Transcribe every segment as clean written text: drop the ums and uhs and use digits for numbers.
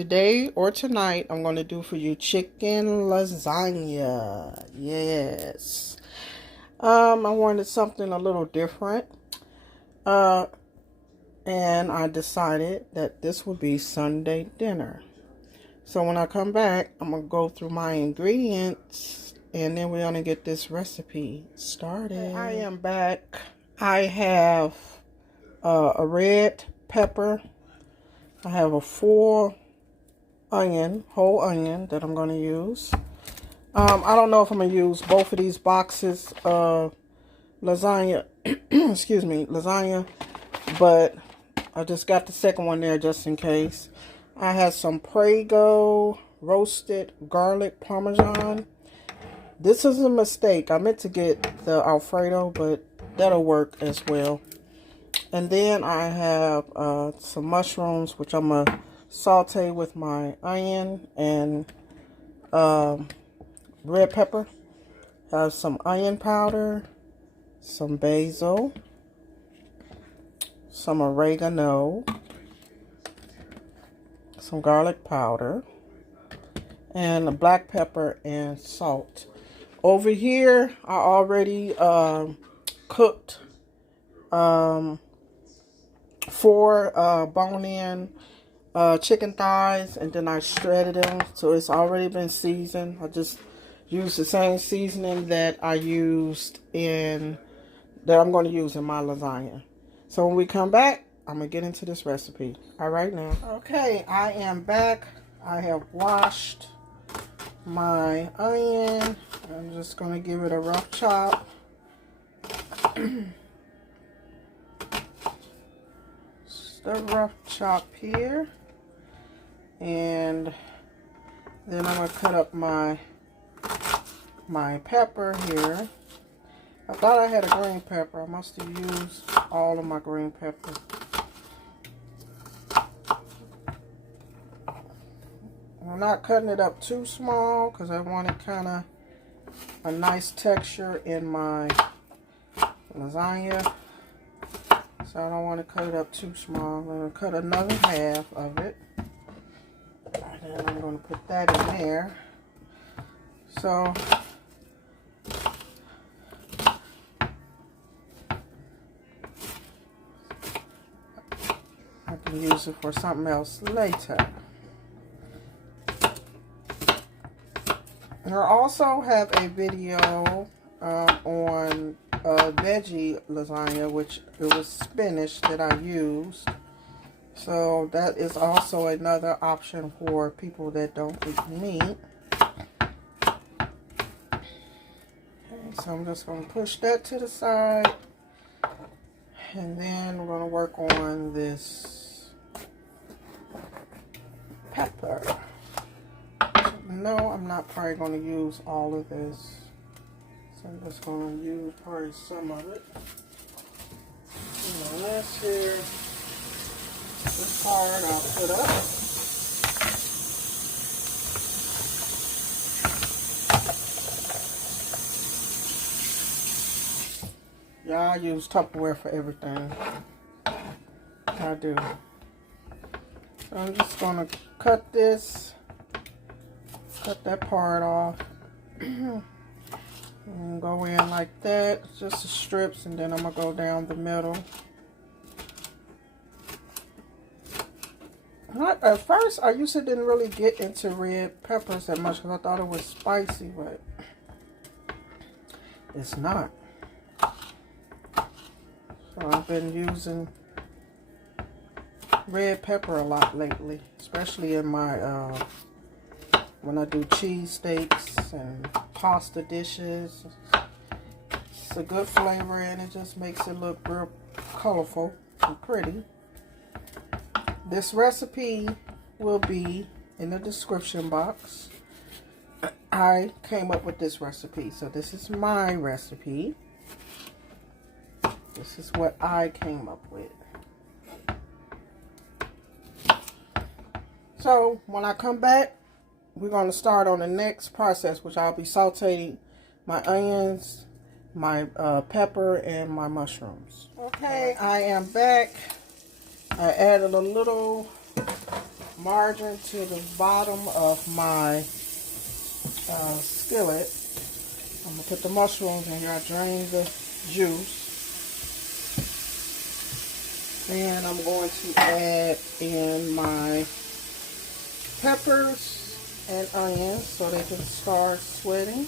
today or tonight, I'm going to do for you chicken lasagna. Yes. I wanted something a little different. And I decided that this would be Sunday dinner. So when I come back, I'm going to go through my ingredients and then we're going to get this recipe started. I am back. I have a red pepper. I have a whole onion that I'm going to use. I don't know if I'm going to use both of these boxes of lasagna, excuse me, lasagna, but I just got the second one there just in case. I have some Prego roasted garlic parmesan. This is a mistake. I meant to get the Alfredo, but that'll work as well. And then I have some mushrooms, which I'm going to saute with my onion and red pepper. I have some onion powder, some basil, some oregano, some garlic powder, and a black pepper and salt. Over here, I already cooked 4 bone-in chicken thighs, and then I shredded them, so it's already been seasoned. I just used the same seasoning that I'm going to use in my lasagna. So when we come back, I'm going to get into this recipe. All right now. Okay, I am back. I have washed my onion. I'm just going to give it a rough chop. Just a rough chop here. And then I'm going to cut up my pepper here. I thought I had a green pepper. I must have used all of my green pepper. I'm not cutting it up too small because I wanted kind of a nice texture in my lasagna. So I don't want to cut it up too small. I'm going to cut another half of it. And then I'm going to put that in there. So I can use it for something else later. I also have a video on veggie lasagna, which it was spinach that I used. So that is also another option for people that don't eat meat. Okay, so I'm just going to push that to the side. And then we're going to work on this pepper. No, I'm not probably going to use all of this. So I'm just going to use probably some of it. And this here, this part I'll put up. Yeah, I use Tupperware for everything. I do. So I'm just going to cut this. Cut that part off. And go in like that. Just the strips, and then I'm going to go down the middle. At first, I used to didn't really get into red peppers that much because I thought it was spicy, but it's not. So I've been using red pepper a lot lately, especially in my when I do cheese steaks and pasta dishes. It's a good flavor and it just makes it look real colorful and pretty. This recipe will be in the description box. I came up with this recipe, so this is my recipe. This is what I came up with. So when I come back, we're going to start on the next process, which I'll be sauteing my onions, my pepper, and my mushrooms. Okay, I am back. I added a little margarine to the bottom of my skillet. I'm going to put the mushrooms in here. I drained the juice. And I'm going to add in my peppers and onions so they can start sweating.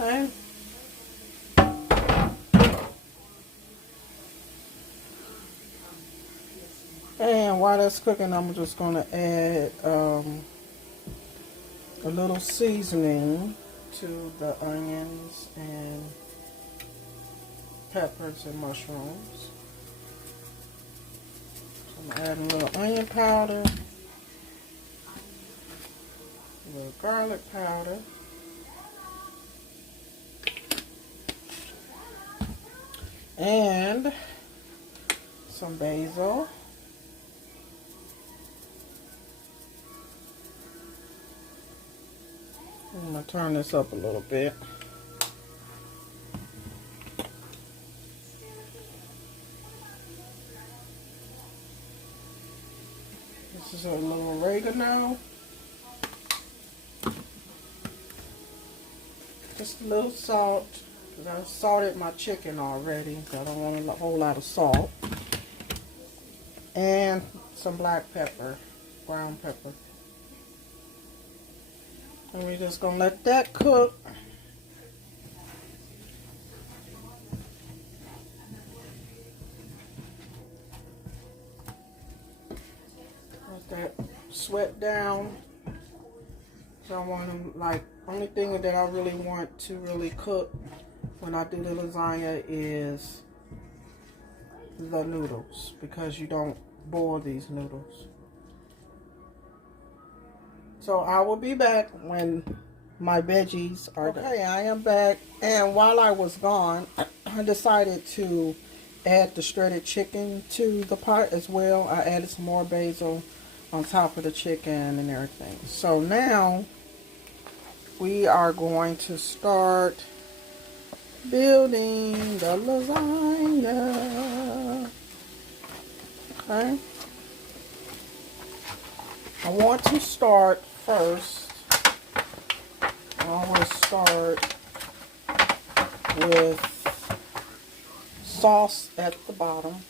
Okay. And while that's cooking, I'm just going to add a little seasoning to the onions and peppers and mushrooms. So I'm adding a little onion powder, a little garlic powder, and some basil. I'm going to turn this up a little bit. This is a little oregano. Just a little salt, because I salted my chicken already. So I don't want a whole lot of salt. And some black pepper, brown pepper. And we're just going to let that cook. Let that sweat down. So I want to, like, only thing that I really want to really cook when I do the lasagna is the noodles, because you don't boil these noodles. So I will be back when my veggies are done. Okay, I am back, and while I was gone, I decided to add the shredded chicken to the pot as well. I added some more basil on top of the chicken and everything. So now we are going to start building the lasagna. Okay. I want to start first. I always start with sauce at the bottom.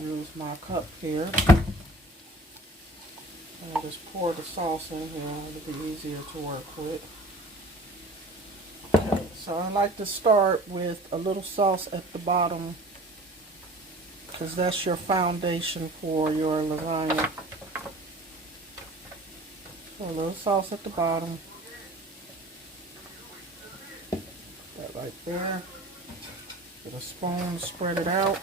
Use my cup here. And just pour the sauce in here. It'll be easier to work with. Okay, so I like to start with a little sauce at the bottom, because that's your foundation for your lasagna. So a little sauce at the bottom. That right there. Get a spoon, spread it out.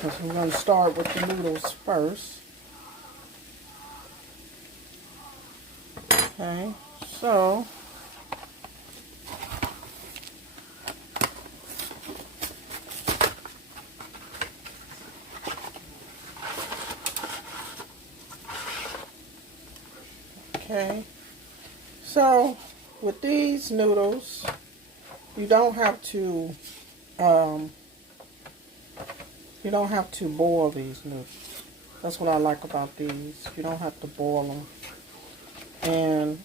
Because we're going to start with the noodles first. Okay, so okay, so with these noodles, you don't have to boil these noodles. That's what I like about these. You don't have to boil them. And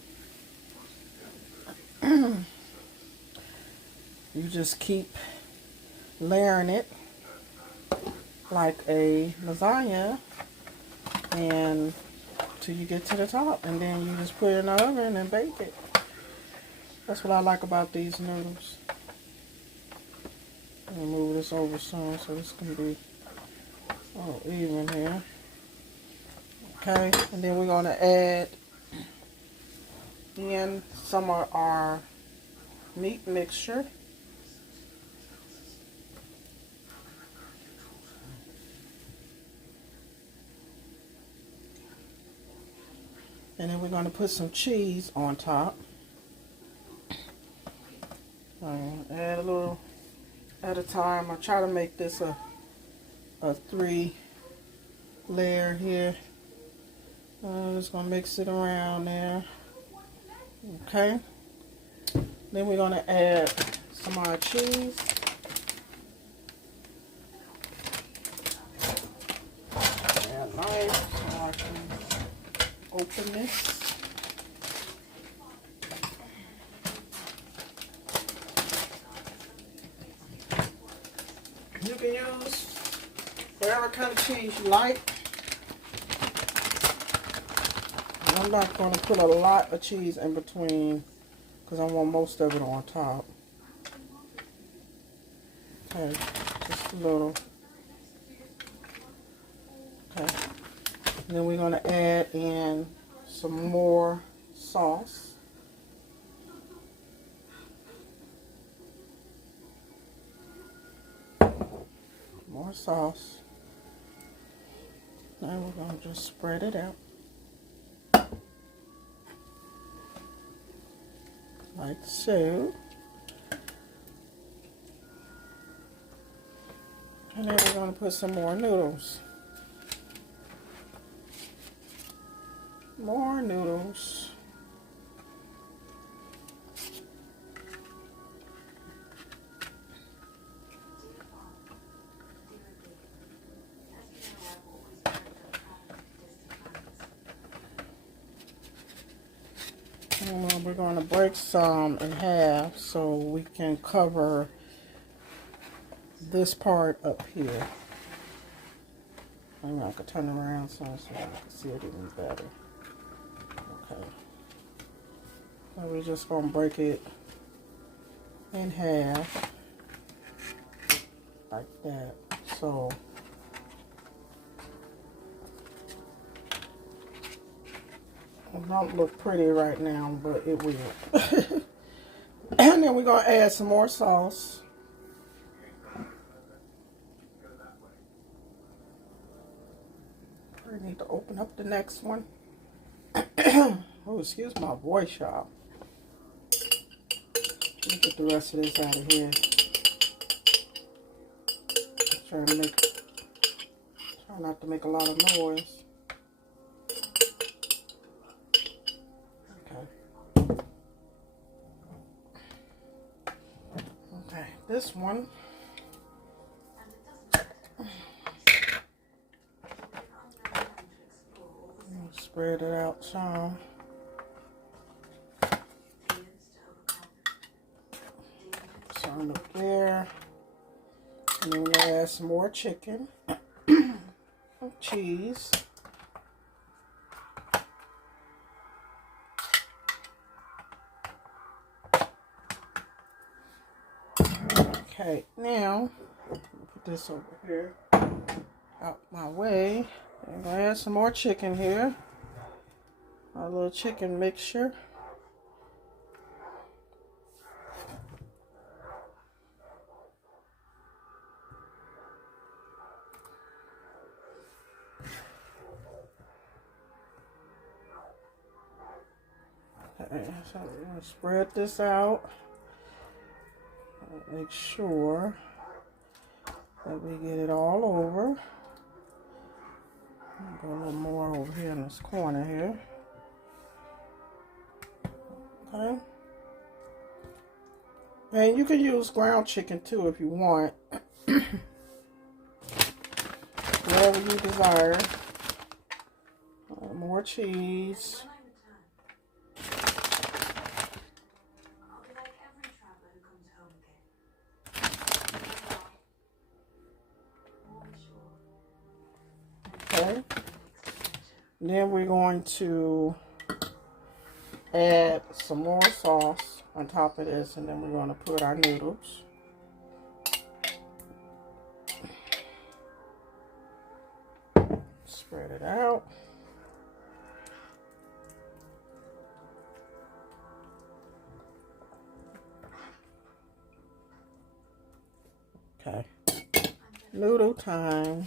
you just keep layering it like a lasagna and till you get to the top, and then you just put it in the oven and bake it. That's what I like about these noodles. I'm gonna move this over some so this can be all even here. Okay, and then we're gonna add in some of our meat mixture. And then we're going to put some cheese on top. Add a little at a time. I try to make this a a 3-layer here. I'm just going to mix it around there. Okay. Then we're going to add some of our cheese. And a knife so I can open this. You can use whatever kind of cheese you like. And I'm not going to put a lot of cheese in between because I want most of it on top. Okay, just a little. Okay. And then we're going to add in some more sauce. More sauce. Now we're going to just spread it out. Like so. And then we're going to put some more noodles. More noodles. And we're going to break some in half so we can cover this part up here. Maybe I could turn it around so I can see it even better. Okay. So we're just going to break it in half like that. So it don't look pretty right now, but it will. And then we're going to add some more sauce. We need to open up the next one. Oh, excuse my voice, y'all. Let me get the rest of this out of here. Try not to make a lot of noise. Okay, this one. Spread it out some. Some up there. And then we'll add some more chicken. Cheese. Okay, now put this over here out my way. I'm gonna add some more chicken here. A little chicken mixture. Okay, so we're gonna spread this out. Make sure that we get it all over. Go a little more over here in this corner here. Okay. And you can use ground chicken too if you want. Whatever you desire. More cheese. Okay. Then we're going to add some more sauce on top of this, and then we're going to put our noodles. Spread it out. Okay. Noodle time.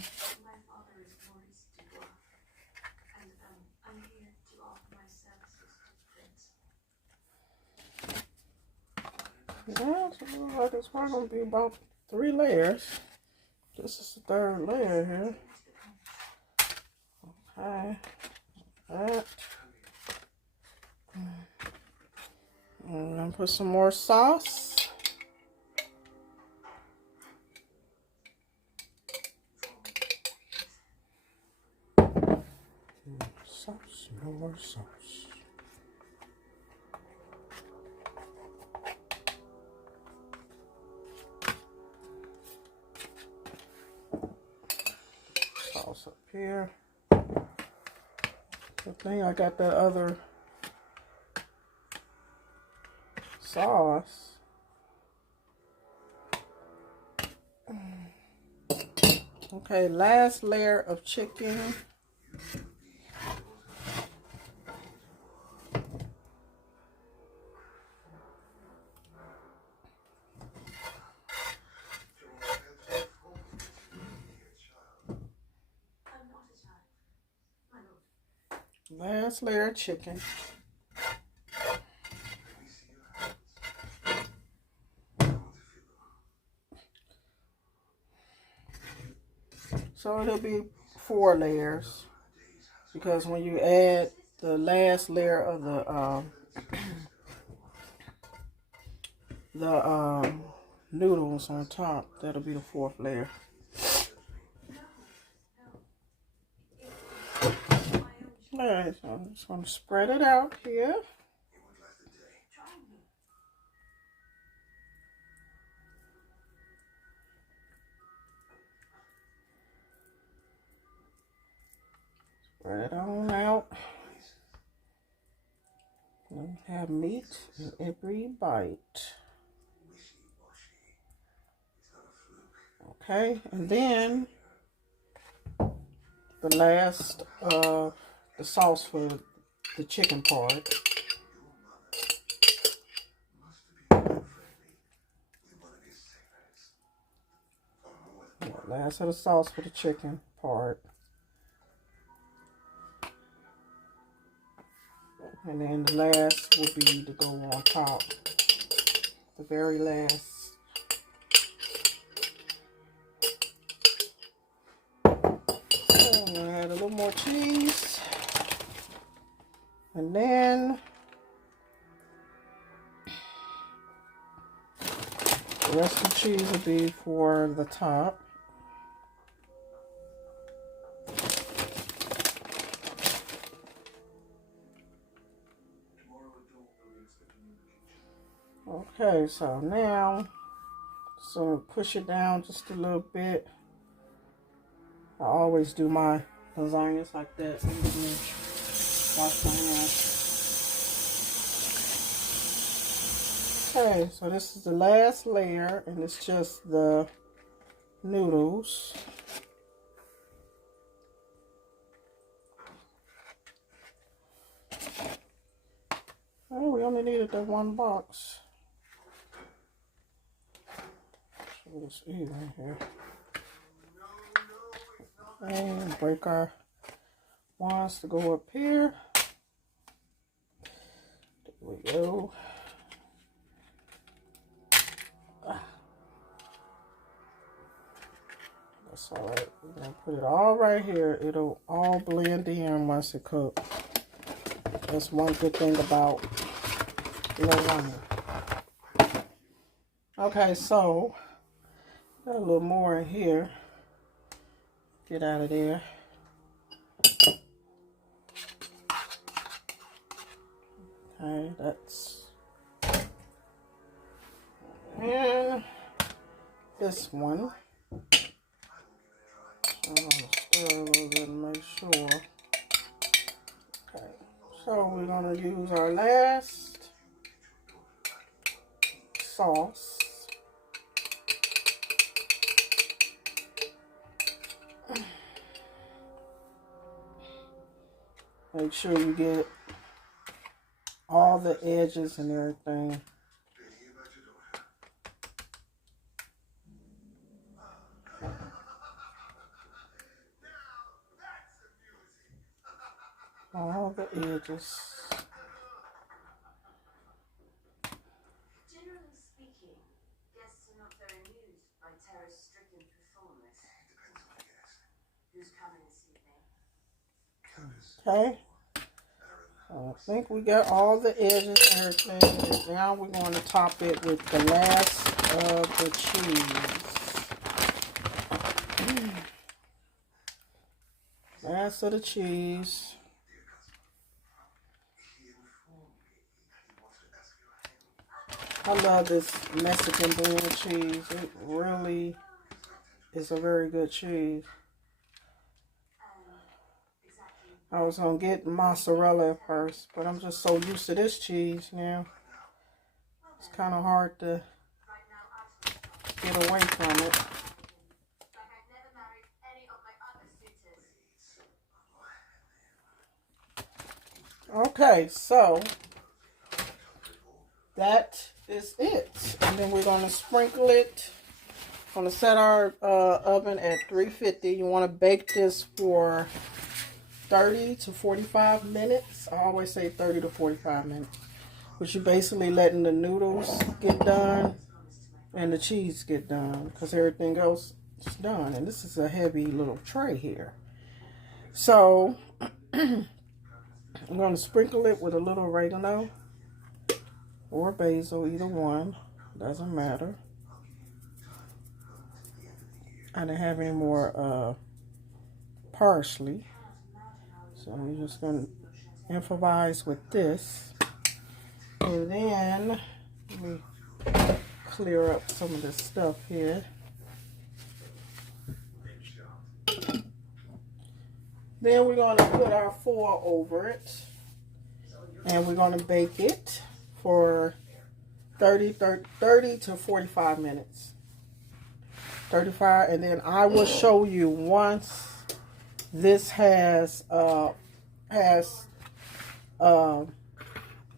Yeah, so it looks like it's probably going to be about 3 layers. This is the third layer here. Okay. That. I'm gonna put some more sauce. Sauce, more sauce. Sauce up here. Good thing I got that other sauce. Okay, last layer of chicken. Last layer of chicken. So it'll be 4 layers, because when you add the last layer of the noodles on top, that'll be the 4th layer. Alright, so I'm just going to spread it out here. Spread it on out. And have meat in every bite. Okay, and then the last, the sauce for the chicken part. Last of the sauce for the chicken part. And then the last will be to go on top. The very last. So I'm gonna add a little more cheese. And then the rest of the cheese will be for the top. Okay, so now, so push it down just a little bit. I always do my lasagnas like that. Wash my hands. Okay, so this is the last layer, and it's just the noodles. Oh, we only needed that 1 box. So let's eat right here. And break our wands to go up here. There we go. That's all right. We're gonna put it all right here. It'll all blend in once it cooks. That's one good thing about lasagna. Okay, so got a little more in here. Get out of there. Okay, that's, and this one. I'm gonna stir a little bit and make sure. Okay, so we're gonna use our last sauce. Make sure you get all the edges and everything. All the edges. Generally speaking, guests are not very amused by terror-stricken performers. Okay. I think we got all the edges and everything. And now we're going to top it with the last of the cheese. Last of the cheese. I love this Mexican blue cheese. It really is a very good cheese. I was going to get mozzarella at first, but I'm just so used to this cheese now. It's kind of hard to get away from it. Okay, so that is it. And then we're going to sprinkle it. Going to set our oven at 350. You want to bake this for 30 to 45 minutes. I always say 30 to 45 minutes. But you're basically letting the noodles get done and the cheese get done, because everything else is done. And this is a heavy little tray here. So I'm going to sprinkle it with a little oregano or basil, either one. Doesn't matter. I didn't have any more parsley. So I'm just going to improvise with this. And then, let me clear up some of this stuff here. Then we're going to put our foil over it. And we're going to bake it for 30 to 45 minutes. 35, and then I will show you once this has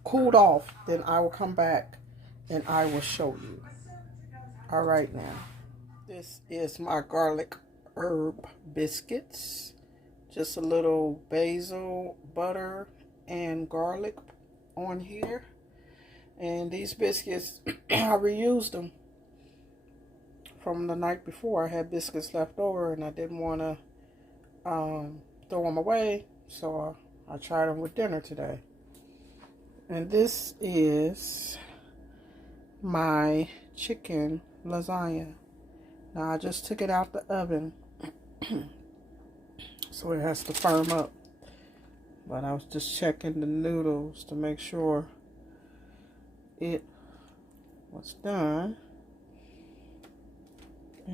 cooled off, then I will come back and I will show you. All right, now this is my garlic herb biscuits. Just a little basil, butter, and garlic on here. And these biscuits, I reused them from the night before. I had biscuits left over and I didn't want to throw them away, so I tried them with dinner today. And this is my chicken lasagna. Now I just took it out the oven so it has to firm up, but I was just checking the noodles to make sure it was done.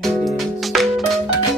And it is.